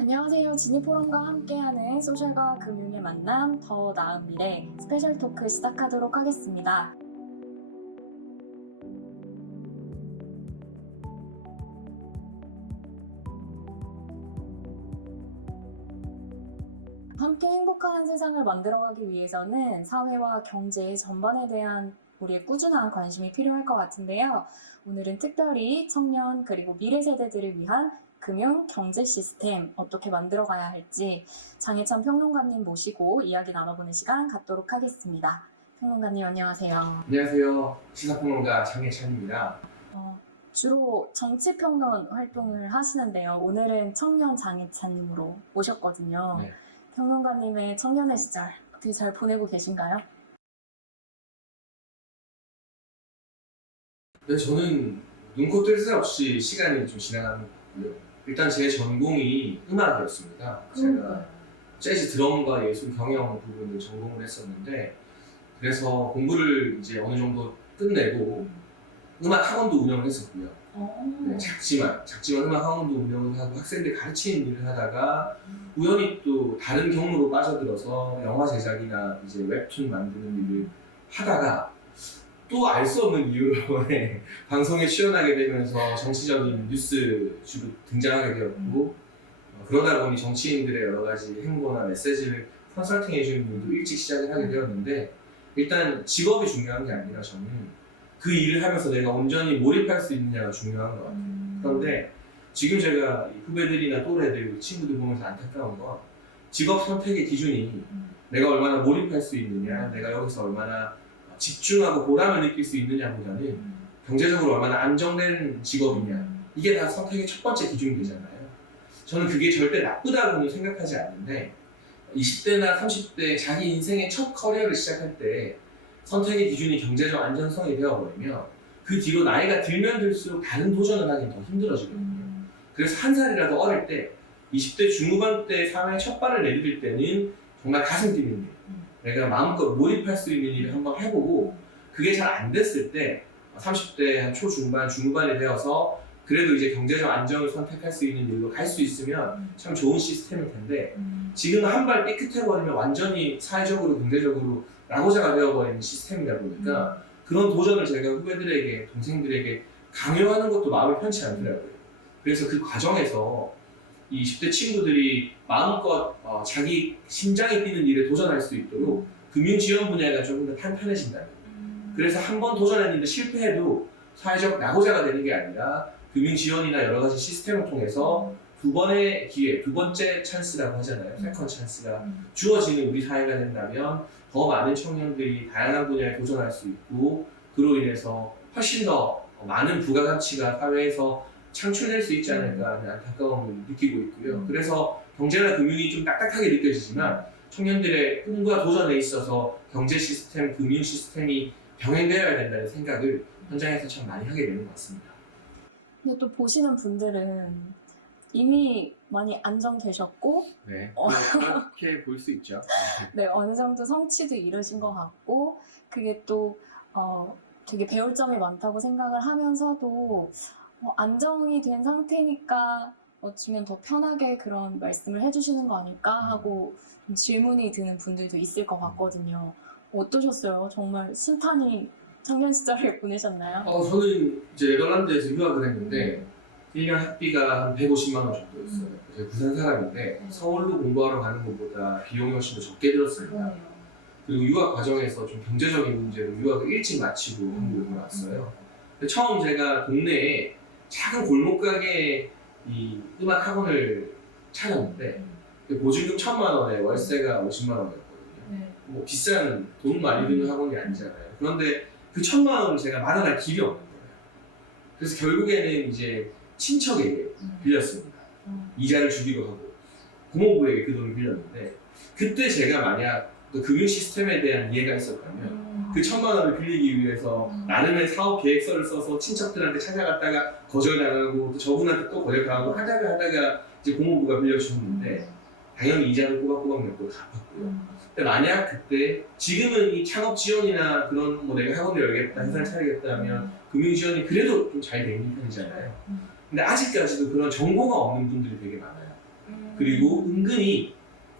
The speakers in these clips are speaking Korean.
안녕하세요. 지니포럼과 함께하는 소셜과 금융의 만남 더 나은 미래 스페셜 토크 시작하도록 하겠습니다. 함께 행복한 세상을 만들어가기 위해서는 사회와 경제 전반에 대한 우리의 꾸준한 관심이 필요할 것 같은데요. 오늘은 특별히 청년 그리고 미래 세대들을 위한 금융, 경제 시스템 어떻게 만들어가야 할지 장혜찬 평론가님 모시고 이야기 나눠보는 시간 갖도록 하겠습니다. 평론가님 안녕하세요. 안녕하세요. 시사평론가 장혜찬입니다. 주로 정치평론 활동을 하시는데요. 오늘은 청년 장혜찬님으로 모셨거든요. 네. 평론가님의 청년의 시절 어떻게 잘 보내고 계신가요? 네, 저는 눈코 뜰 새 없이 시간이 좀 지나가고요. 일단 제 전공이 음악이었습니다. 제가 재즈 드럼과 예술 경영 부분을 전공을 했었는데, 그래서 공부를 이제 어느 정도 끝내고 음악 학원도 운영을 했었고요. 네, 작지만 음악 학원도 운영을 하고 학생들 가르치는 일을 하다가 우연히 또 다른 경로로 빠져들어서 영화 제작이나 이제 웹툰 만드는 일을 하다가 또 알 수 없는 이유로 방송에 출연하게 되면서 정치적인 뉴스 주로 등장하게 되었고, 그러다 보니 정치인들의 여러 가지 행보나 메시지를 컨설팅 해주는 일도 일찍 시작을 하게 되었는데, 일단 직업이 중요한 게 아니라 저는 그 일을 하면서 내가 온전히 몰입할 수 있느냐가 중요한 것 같아요. 그런데 지금 제가 후배들이나 또래들, 친구들 보면서 안타까운 건 직업 선택의 기준이 내가 얼마나 몰입할 수 있느냐, 내가 여기서 얼마나 집중하고 보람을 느낄 수 있느냐보다는 경제적으로 얼마나 안정된 직업이냐, 이게 다 선택의 첫 번째 기준이 되잖아요. 저는 그게 절대 나쁘다고는 생각하지 않는데 20대나 30대 자기 인생의 첫 커리어를 시작할 때 선택의 기준이 경제적 안전성이 되어버리면 그 뒤로 나이가 들면 들수록 다른 도전을 하긴 더 힘들어지거든요. 그래서 한 살이라도 어릴 때 20대 중후반 때 사회에 첫 발을 내디딜 때는 정말 가슴 뛰는 일, 내가 마음껏 몰입할 수 있는 일을 한번 해보고 그게 잘 안 됐을 때 30대 한 초중반, 중후반이 되어서 그래도 이제 경제적 안정을 선택할 수 있는 일로 갈 수 있으면 참 좋은 시스템일 텐데 지금 한 발 삐끗해버리면 완전히 사회적으로, 경제적으로 낙오자가 되어버리는 시스템이다 보니까 그런 도전을 제가 후배들에게, 동생들에게 강요하는 것도 마음이 편치 않더라고요. 그래서 그 과정에서 이 20대 친구들이 마음껏 자기 심장이 뛰는 일에 도전할 수 있도록 금융지원 분야가 조금 더 탄탄해진다는 거예요. 그래서 한 번 도전했는데 실패해도 사회적 낙오자가 되는 게 아니라 금융지원이나 여러 가지 시스템을 통해서 두 번의 기회, 두 번째 찬스라고 하잖아요. 세컨 찬스가 주어지는 우리 사회가 된다면 더 많은 청년들이 다양한 분야에 도전할 수 있고 그로 인해서 훨씬 더 많은 부가가치가 사회에서 창출될 수 있지 않을까 하는 안타까움을 느끼고 있고요. 그래서 경제나 금융이 좀 딱딱하게 느껴지지만 청년들의 꿈과 도전에 있어서 경제 시스템, 금융 시스템이 병행되어야 된다는 생각을 현장에서 참 많이 하게 되는 것 같습니다. 근데 또 보시는 분들은 이미 많이 안정되셨고 네, 그렇게 볼 수 있죠. 네, 어느 정도 성취도 이루신 것 같고 그게 또 되게 배울 점이 많다고 생각을 하면서도 안정이 된 상태니까 어쩌면 더 편하게 그런 말씀을 해주시는 거 아닐까 하고 좀 질문이 드는 분들도 있을 것 같거든요. 어떠셨어요? 정말 순탄히 청년 시절을 보내셨나요? 저는 이제 네덜란드에서 유학을 했는데 1년 학비가 한 150만 원 정도였어요. 제가 부산 사람인데 서울로 공부하러 가는 것보다 비용이 훨씬 더 적게 들었습니다. 그리고 유학 과정에서 좀 경제적인 문제로 유학을 일찍 마치고 한국에 왔어요. 근데 처음 제가 동네에 작은 골목가게 이 음악 학원을 찾았는데 보증금 1,000만 원에 월세가 50만 원이었거든요. 뭐 비싼 돈 많이 드는 학원이 아니잖아요. 그런데 그 1,000만 원을 제가 마련할 길이 없는 거예요. 그래서 결국에는 이제 친척에게 빌렸습니다. 이자를 주기로 하고 고모부에게 그 돈을 빌렸는데 그때 제가 만약 또 금융 시스템에 대한 이해가 있었다면 그 1,000만 원을 빌리기 위해서 나름의 사업 계획서를 써서 친척들한테 찾아갔다가 거절당하고 또 저분한테 또 거절당하고 하다가 이제 고모부가 빌려주셨는데 당연히 이자를 꼬박꼬박 몇 번 갚았고요. 근데 만약 그때 지금은 이 창업 지원이나 그런 뭐 내가 학원을 열겠다, 회사를 차리겠다 하면 금융 지원이 그래도 좀 잘 되는 편이잖아요. 근데 아직까지도 그런 정보가 없는 분들이 되게 많아요. 그리고 은근히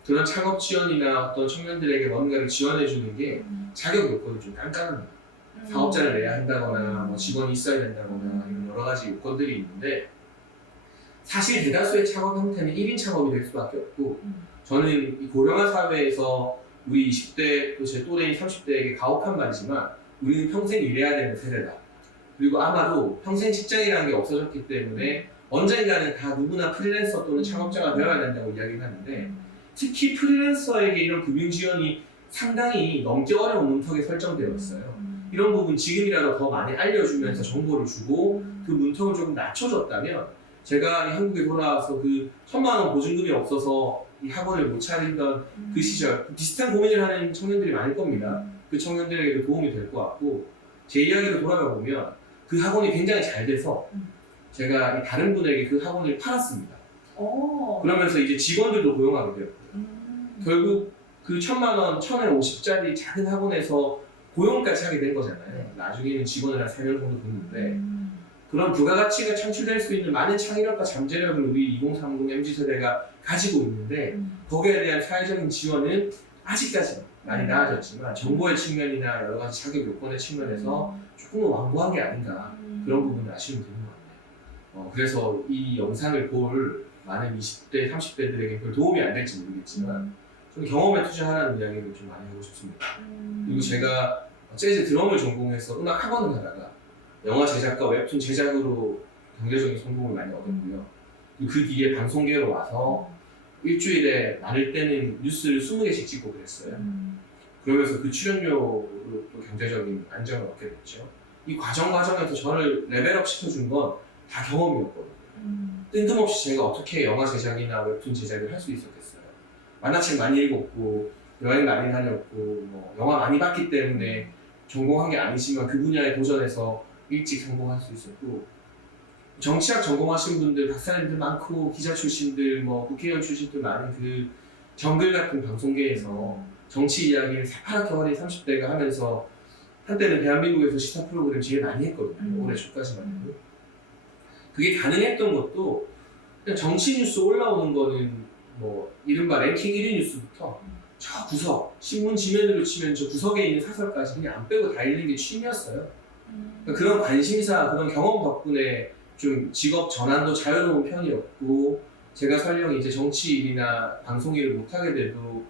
그런 창업 지원이나 어떤 청년들에게 뭔가를 지원해 주는 게 자격 요건이 좀 깐깐합니다. 사업자를 내야 한다거나 뭐 직원이 있어야 된다거나 이런 여러 가지 요건들이 있는데 사실 대다수의 창업 형태는 1인 창업이 될 수밖에 없고 저는 이 고령화 사회에서 우리 20대 또 제 또래인 30대에게 가혹한 말이지만 우리는 평생 일해야 되는 세대다. 그리고 아마도 평생 직장이라는 게 없어졌기 때문에 언젠가는 다 누구나 프리랜서 또는 창업자가 되어야 된다고 이야기를 하는데 특히 프리랜서에게 이런 금융 지원이 상당히 넘기 어려운 문턱에 설정되어 있어요. 이런 부분 지금이라도 더 많이 알려주면서 정보를 주고 그 문턱을 조금 낮춰줬다면 제가 이 한국에 돌아와서 그 1,000만 원 보증금이 없어서 이 학원을 못 차리던 그 시절 비슷한 고민을 하는 청년들이 많을 겁니다. 그 청년들에게도 도움이 될 것 같고 제 이야기로 돌아가 보면 그 학원이 굉장히 잘 돼서 제가 이 다른 분에게 그 학원을 팔았습니다. 그러면서 이제 직원들도 고용하게 되었고요. 결국 그 1,000만 원, 1,050짜리 작은 학원에서 고용까지 하게 된 거잖아요. 나중에는 직원을 한 3명 정도 붙는데 그런 부가가치가 창출될 수 있는 많은 창의력과 잠재력을 우리 2030 MZ세대가 가지고 있는데 거기에 대한 사회적인 지원은 아직까지 많이 나아졌지만 정보의 측면이나 여러 가지 자격 요건의 측면에서 조금은 완고한 게 아닌가 그런 부분을 아시면 되는 것 같아요. 그래서 이 영상을 볼 많은 20대, 30대들에게 별 도움이 안 될지 모르겠지만 좀 경험에 투자하라는 이야기를 좀 많이 하고 싶습니다. 그리고 제가 재즈 드럼을 전공해서 음악 학원을 하다가 영화 제작과 웹툰 제작으로 경제적인 성공을 많이 얻었고요. 그 뒤에 방송계로 와서 일주일에 많을 때는 뉴스를 20개씩 찍고 그랬어요. 그러면서 그 출연료로 또 경제적인 안정을 얻게 됐죠. 이 과정에서 저를 레벨업 시켜준 건 다 경험이었거든요. 뜬금없이 제가 어떻게 영화 제작이나 웹툰 제작을 할 수 있었겠어요. 만화책 많이 읽었고 여행 많이 다녔고 뭐 영화 많이 봤기 때문에 전공한 게 아니지만 그 분야에 도전해서 일찍 성공할 수 있었고 정치학 전공하신 분들, 박사님들 많고 기자 출신들, 뭐 국회의원 출신들 많은 그 정글 같은 방송계에서 정치 이야기를 새파랗게 어린 30대가 하면서 한때는 대한민국에서 시사 프로그램 제일 많이 했거든요. 올해 초까지만 해도. 그게 가능했던 것도 그냥 정치 뉴스 올라오는 거는 뭐 이른바 랭킹 1위 뉴스부터 저 구석, 신문 지면으로 치면 저 구석에 있는 사설까지 그냥 안 빼고 다 읽는 게 취미였어요. 그러니까 그런 관심사, 그런 경험 덕분에 좀 직업 전환도 자유로운 편이었고 제가 설령 이제 정치 일이나 방송 일을 못하게 돼도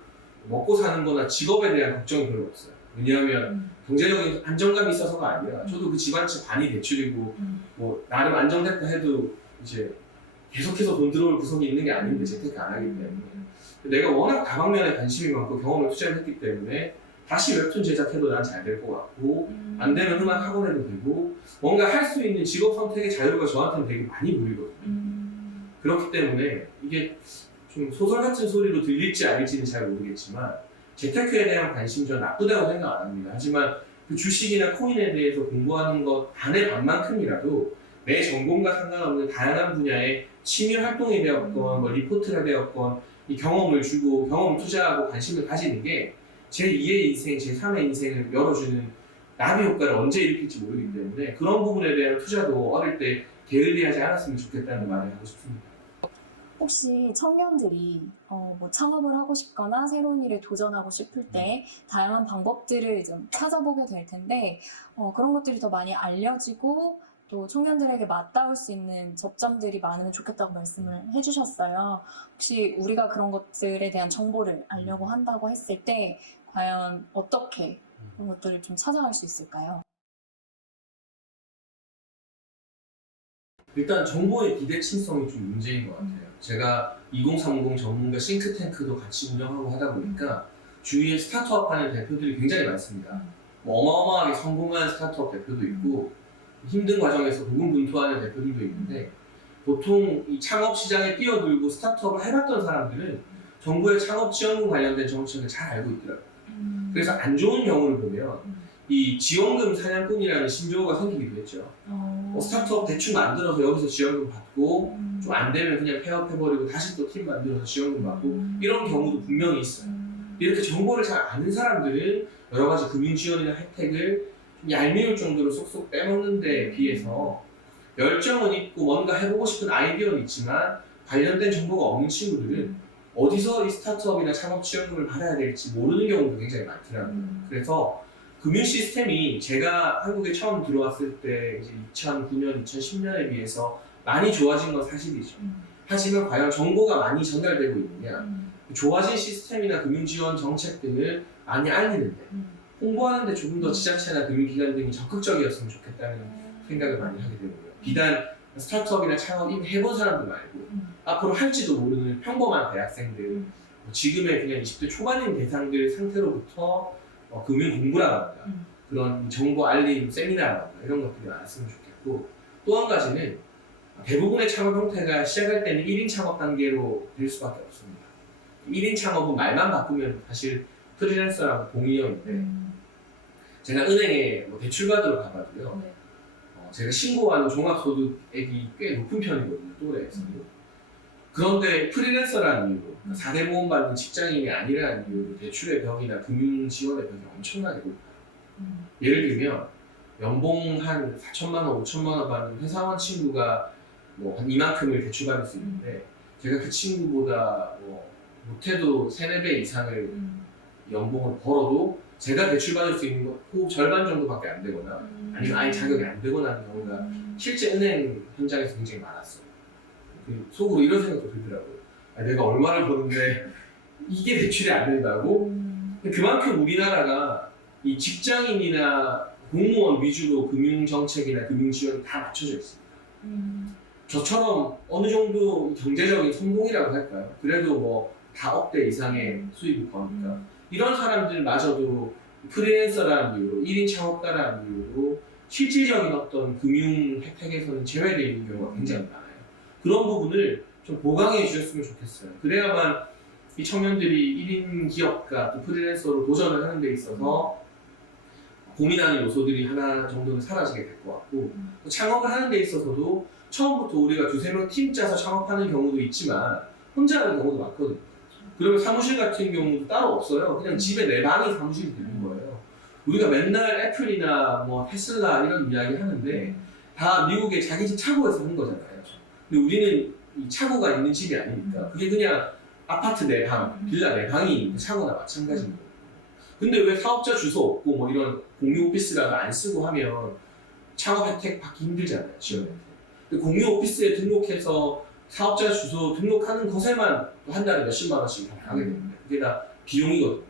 먹고 사는 거나 직업에 대한 걱정이 별로 없어요. 왜냐하면 경제적인 안정감이 있어서가 아니라 저도 그 집안집 반이 대출이고 뭐 나름 안정됐다 해도 이제 계속해서 돈 들어올 구석이 있는 게 아닌데 재테크 안 하기 때문에 내가 워낙 다방면에 관심이 많고 경험을 투자를 했기 때문에 다시 웹툰 제작해도 난 잘 될 것 같고 안 되면 음악 학원해도 되고 뭔가 할 수 있는 직업 선택의 자유가 저한테는 되게 많이 보이거든요. 그렇기 때문에 이게 좀 소설 같은 소리로 들릴지 아닐지는 잘 모르겠지만 재테크에 대한 관심 전 나쁘다고 생각 안 합니다. 하지만 그 주식이나 코인에 대해서 공부하는 것 반의 반만큼이라도 내 전공과 상관없는 다양한 분야의 취미 활동이 되었건 뭐 리포트가 되었건 이 경험을 주고 경험 투자하고 관심을 가지는 게 제2의 인생, 제3의 인생을 열어주는 나비 효과를 언제 일으킬지 모르기 때문에 그런 부분에 대한 투자도 어릴 때 게을리하지 않았으면 좋겠다는 말을 하고 싶습니다. 혹시 청년들이 뭐 창업을 하고 싶거나 새로운 일에 도전하고 싶을 때 다양한 방법들을 좀 찾아보게 될 텐데 그런 것들이 더 많이 알려지고 또 청년들에게 맞닿을 수 있는 접점들이 많으면 좋겠다고 말씀을 해주셨어요. 혹시 우리가 그런 것들에 대한 정보를 알려고 한다고 했을 때 과연 어떻게 그런 것들을 좀 찾아갈 수 있을까요? 일단 정보의 비대칭성이 좀 문제인 것 같아요. 제가 2030 전문가 싱크탱크도 같이 운영하고 하다 보니까 주위에 스타트업 하는 대표들이 굉장히 많습니다. 뭐 어마어마하게 성공한 스타트업 대표도 있고 힘든 과정에서 고군분투하는 대표들도 있는데 보통 이 창업 시장에 뛰어들고 스타트업을 해봤던 사람들은 정부의 창업 지원금 관련된 정책을 잘 알고 있더라고요. 그래서 안 좋은 경우를 보면 이 지원금 사냥꾼이라는 신조어가 생기기도 했죠. 스타트업 대충 만들어서 여기서 지원금 받고 좀 안 되면 그냥 폐업해버리고 다시 또 팀 만들어서 지원금 받고 이런 경우도 분명히 있어요. 이렇게 정보를 잘 아는 사람들은 여러 가지 금융 지원이나 혜택을 좀 얄미울 정도로 쏙쏙 빼먹는 데에 비해서 열정은 있고 뭔가 해보고 싶은 아이디어는 있지만 관련된 정보가 없는 친구들은 어디서 이 스타트업이나 창업 지원금을 받아야 될지 모르는 경우도 굉장히 많더라고요. 그래서 금융 시스템이 제가 한국에 처음 들어왔을 때 이제 2009년, 2010년에 비해서 많이 좋아진 건 사실이죠. 하지만 과연 정보가 많이 전달되고 있느냐, 좋아진 시스템이나 금융 지원 정책 등을 많이 알리는데 홍보하는데 조금 더 지자체나 금융기관 등이 적극적이었으면 좋겠다는 생각을 많이 하게 되고요. 비단 스타트업이나 창업 이미 해본 사람들 말고 앞으로 할지도 모르는 평범한 대학생들, 지금의 그냥 20대 초반인 대상들 상태로부터 금융 공부라든가 그런 정보 알림 세미나라든가 이런 것들이 많았으면 좋겠고, 또 한 가지는 대부분의 창업 형태가 시작할 때는 1인 창업 단계로 될 수밖에 없습니다. 1인 창업은 말만 바꾸면 사실 프리랜서랑 동의어인데 제가 은행에 대출 받으러 가봐도요. 네. 제가 신고하는 종합소득액이 꽤 높은 편이거든요. 또래에서도. 그런데 프리랜서라는 이유로, 4대 보험 받는 직장인이 아니라는 이유로 대출의 벽이나 금융 지원의 벽이 엄청나게 높아요. 예를 들면 연봉 한 4천만 원, 5천만 원 받는 회사원 친구가 한 이만큼을 대출받을 수 있는데 제가 그 친구보다 못해도 3-4배 이상을 연봉을 벌어도 제가 대출받을 수 있는 거 절반 정도밖에 안 되거나 아니면 아예 자격이 안 되거나 하는 경우가 실제 은행 현장에서 굉장히 많았어요. 속으로 이런 생각도 들더라고요. 내가 얼마를 버는데 이게 대출이 안 된다고? 그만큼 우리나라가 이 직장인이나 공무원 위주로 금융정책이나 금융지원이 다 맞춰져 있습니다. 저처럼 어느 정도 경제적인 성공이라고 할까요? 그래도 4억대 이상의 수입을 버니까 이런 사람들마저도 프리랜서라는 이유로 1인 창업가라는 이유로 실질적인 어떤 금융 혜택에서는 제외되어 있는 경우가 굉장히 많아요. 그런 부분을 좀 보강해 주셨으면 좋겠어요. 그래야만 이 청년들이 1인 기업가 또 프리랜서로 도전을 하는 데 있어서 고민하는 요소들이 하나 정도는 사라지게 될 것 같고, 또 창업을 하는 데 있어서도 처음부터 우리가 2-3명 팀 짜서 창업하는 경우도 있지만 혼자 하는 경우도 많거든요. 그러면 사무실 같은 경우도 따로 없어요. 그냥 집에 내 방이 사무실이 되는 거예요. 우리가 맨날 애플이나 테슬라 이런 이야기 하는데 다 미국의 자기 집 차고에서 하는 거잖아요. 근데 우리는 이 차고가 있는 집이 아니니까 그게 그냥 아파트 내 방, 빌라 내 방이 차고나 마찬가지인 거예요. 근데 왜 사업자 주소 없고 이런 공유 오피스라도 안 쓰고 하면 창업 혜택 받기 힘들잖아요, 지원 혜택. 근데 공유 오피스에 등록해서 사업자 주소 등록하는 것에만 한 달에 몇십만 원씩 다 나가게 됩니다. 그게 다 비용이거든요.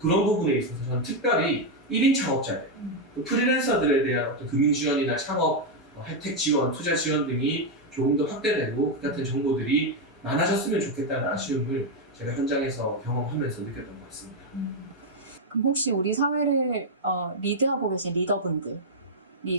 그런 부분에 있어서 저는 특별히 1인 창업자들, 또 프리랜서들에 대한 어떤 금융 지원이나 창업 혜택 지원, 투자 지원 등이 조금 더 확대되고 그 같은 정보들이 많아졌으면 좋겠다는 아쉬움을 제가 현장에서 경험하면서 느꼈던 것 같습니다. 그럼 혹시 우리 사회를 리드하고 계신 리더분들이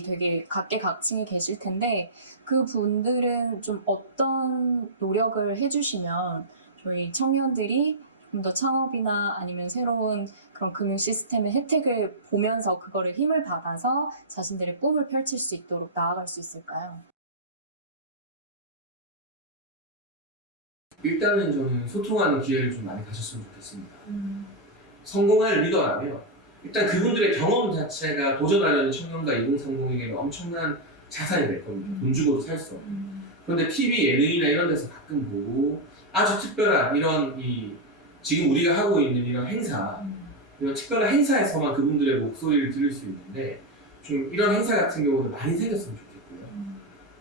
되게 각계각층이 계실 텐데 그 분들은 좀 어떤 노력을 해주시면 저희 청년들이 좀 더 창업이나 아니면 새로운 그런 금융 시스템의 혜택을 보면서 그거를 힘을 받아서 자신들의 꿈을 펼칠 수 있도록 나아갈 수 있을까요? 일단은 저는 소통하는 기회를 좀 많이 가졌으면 좋겠습니다. 성공할 리더라면 일단 그분들의 경험 자체가 도전하려는 청년과 2030에게는 엄청난 자산이 될 겁니다. 돈 주고도 살 수 없는. 그런데 TV, 예능이나 이런 데서 가끔 보고 아주 특별한 이런 지금 우리가 하고 있는 이런 행사, 이런 특별한 행사에서만 그분들의 목소리를 들을 수 있는데 좀 이런 행사 같은 경우도 많이 생겼으면 좋겠고요.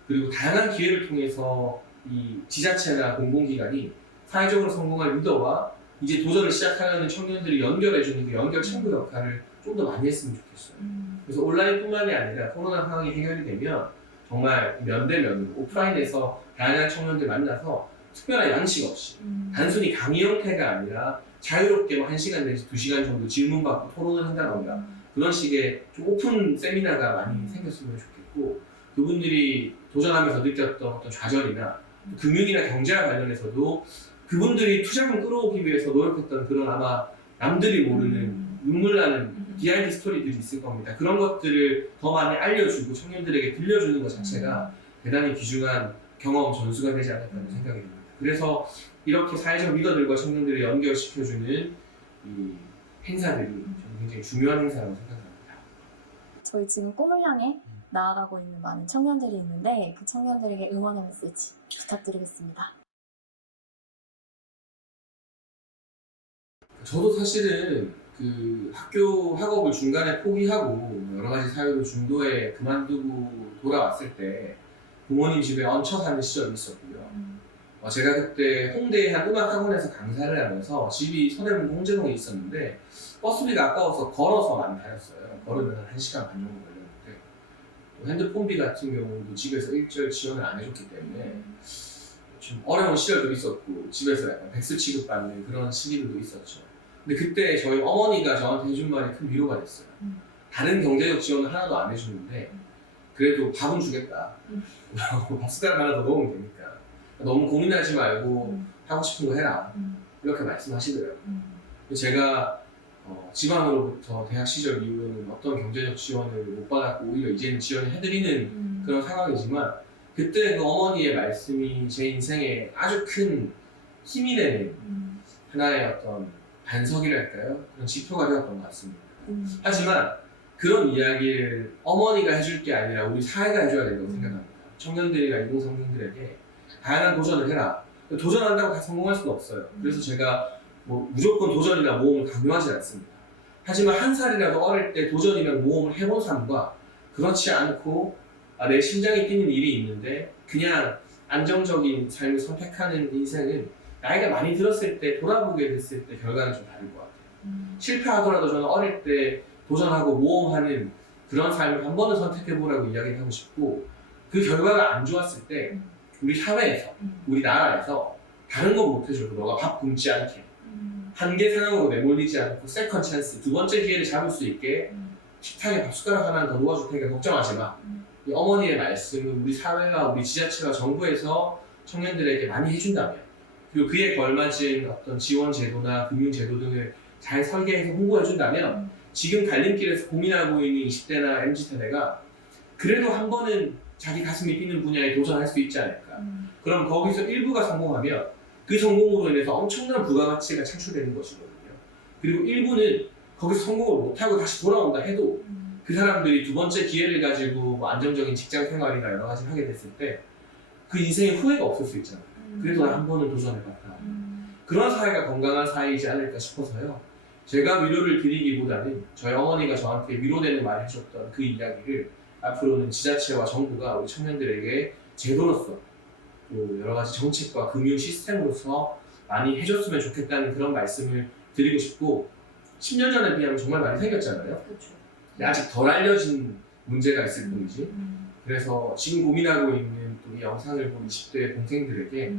그리고 다양한 기회를 통해서 이 지자체나 공공기관이 사회적으로 성공할 리더와 이제 도전을 시작하려는 청년들이 연결해주는 그 연결 창구 역할을 좀 더 많이 했으면 좋겠어요. 그래서 온라인뿐만이 아니라 코로나 상황이 해결이 되면 정말 면대면으로 오프라인에서 다양한 청년들 만나서 특별한 양식 없이 단순히 강의 형태가 아니라 자유롭게 1시간 내지 2시간 정도 질문받고 토론을 한다던가 그런 식의 좀 오픈 세미나가 많이 생겼으면 좋겠고, 그분들이 도전하면서 느꼈던 어떤 좌절이나 금융이나 경제와 관련해서도 그분들이 투자금 끌어오기 위해서 노력했던 그런 아마 남들이 모르는 눈물 나는 비하인드 스토리들이 있을 겁니다. 그런 것들을 더 많이 알려주고 청년들에게 들려주는 것 자체가 대단히 귀중한 경험 전수가 되지 않을까 하는 생각이 듭니다. 그래서 이렇게 사회적 리더들과 청년들을 연결시켜주는 이 행사들이 저는 굉장히 중요한 행사라고 생각합니다. 저희 지금 꿈을 향해 나아가고 있는 많은 청년들이 있는데 그 청년들에게 응원의 메시지 부탁드리겠습니다. 저도 사실은 그 학교 학업을 중간에 포기하고 여러 가지 사유로 중도에 그만두고 돌아왔을 때 부모님 집에 얹혀 사는 시절이 있었고요. 제가 그때 홍대의 한 음악학원에서 강사를 하면서 집이 서대문구 홍제동에 있었는데 버스비가 아까워서 걸어서 많이 다녔어요. 걸으면 한 1시간 반 정도 걸렸는데 또 핸드폰비 같은 경우도 집에서 일절 지원을 안 해줬기 때문에 좀 어려운 시절도 있었고 집에서 약간 백수 취급받는 그런 시기들도 있었죠. 근데 그때 저희 어머니가 저한테 해준 말이 큰 위로가 됐어요. 다른 경제적 지원은 하나도 안 해주는데 그래도 밥은 주겠다. 밥숟가락 하나 더 먹으면 되니까. 너무 고민하지 말고 하고 싶은 거 해라. 이렇게 말씀하시더라고요. 제가 지방으로부터 대학 시절 이후에는 어떤 경제적 지원을 못 받았고 오히려 이제는 지원을 해드리는 그런 상황이지만 그때 그 어머니의 말씀이 제 인생에 아주 큰 힘이 되는 하나의 어떤 반석이랄까요? 그런 지표가 되었던 것 같습니다. 하지만 그런 이야기를 어머니가 해줄 게 아니라 우리 사회가 해줘야 된다고 생각합니다. 청년들이나 이공성년들에게 다양한 도전을 해라. 도전한다고 다 성공할 수는 없어요. 그래서 제가 뭐 무조건 도전이나 모험을 강요하지 않습니다. 하지만 한 살이라도 어릴 때 도전이나 모험을 해본 삶과 그렇지 않고 내 심장이 뛰는 일이 있는데 그냥 안정적인 삶을 선택하는 인생은 나이가 많이 들었을 때 돌아보게 됐을 때 결과는 좀 다를 것 같아요. 실패하더라도 저는 어릴 때 도전하고 모험하는 그런 삶을 한 번은 선택해보라고 이야기를 하고 싶고 그 결과가 안 좋았을 때 우리 사회에서, 우리 나라에서 다른 건 못해줘도 너가 밥 굶지 않게 한계 상황으로 내몰리지 않고 세컨 찬스, 두 번째 기회를 잡을 수 있게 식탁에 밥 숟가락 하나 더 놓아줄 테니까 걱정하지 마. 이 어머니의 말씀은 우리 사회와 우리 지자체와 정부에서 청년들에게 많이 해준다면 그리고 그에 걸맞은 어떤 지원 제도나 금융 제도 등을 잘 설계해서 홍보해준다면 지금 갈림길에서 고민하고 있는 20대나 MZ세대가 그래도 한 번은 자기 가슴이 뛰는 분야에 도전할 수 있지 않을까. 그럼 거기서 일부가 성공하면 그 성공으로 인해서 엄청난 부가가치가 창출되는 것이거든요. 그리고 일부는 거기서 성공을 못하고 다시 돌아온다 해도 그 사람들이 두 번째 기회를 가지고 뭐 안정적인 직장 생활이나 여러 가지를 하게 됐을 때 그 인생에 후회가 없을 수 있잖아요. 그래도 나 한 번은 도전해봤다. 그런 사회가 건강한 사회이지 않을까 싶어서요. 제가 위로를 드리기보다는 저희 어머니가 저한테 위로되는 말을 해줬던 그 이야기를 앞으로는 지자체와 정부가 우리 청년들에게 제도로서 또 여러 가지 정책과 금융 시스템으로서 많이 해줬으면 좋겠다는 그런 말씀을 드리고 싶고 10년 전에 비하면 정말 많이 생겼잖아요. 그렇죠. 근데 아직 덜 알려진 문제가 있을 뿐이지. 그래서 지금 고민하고 있는 또 이 영상을 본 20대 동생들에게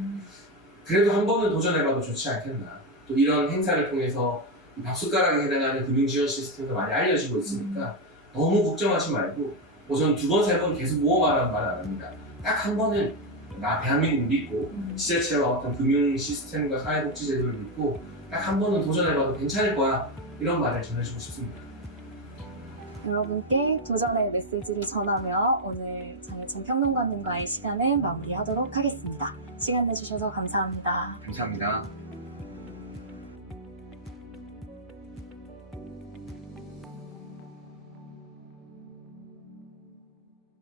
그래도 한 번은 도전해봐도 좋지 않겠나. 또 이런 행사를 통해서 밥숟가락에 해당하는 금융지원 시스템도 많이 알려지고 있으니까 너무 걱정하지 말고 저는 두 번, 세 번 계속 모험하라는 말 안 합니다. 딱 한 번은 나 대한민국 믿고 지자체와 어떤 금융 시스템과 사회복지 제도를 믿고 딱 한 번은 도전해봐도 괜찮을 거야. 이런 말을 전해주고 싶습니다. 여러분께 도전의 메시지를 전하며 오늘 장혜찬 평론가님과의 시간을 마무리하도록 하겠습니다. 시간 내주셔서 감사합니다. 감사합니다.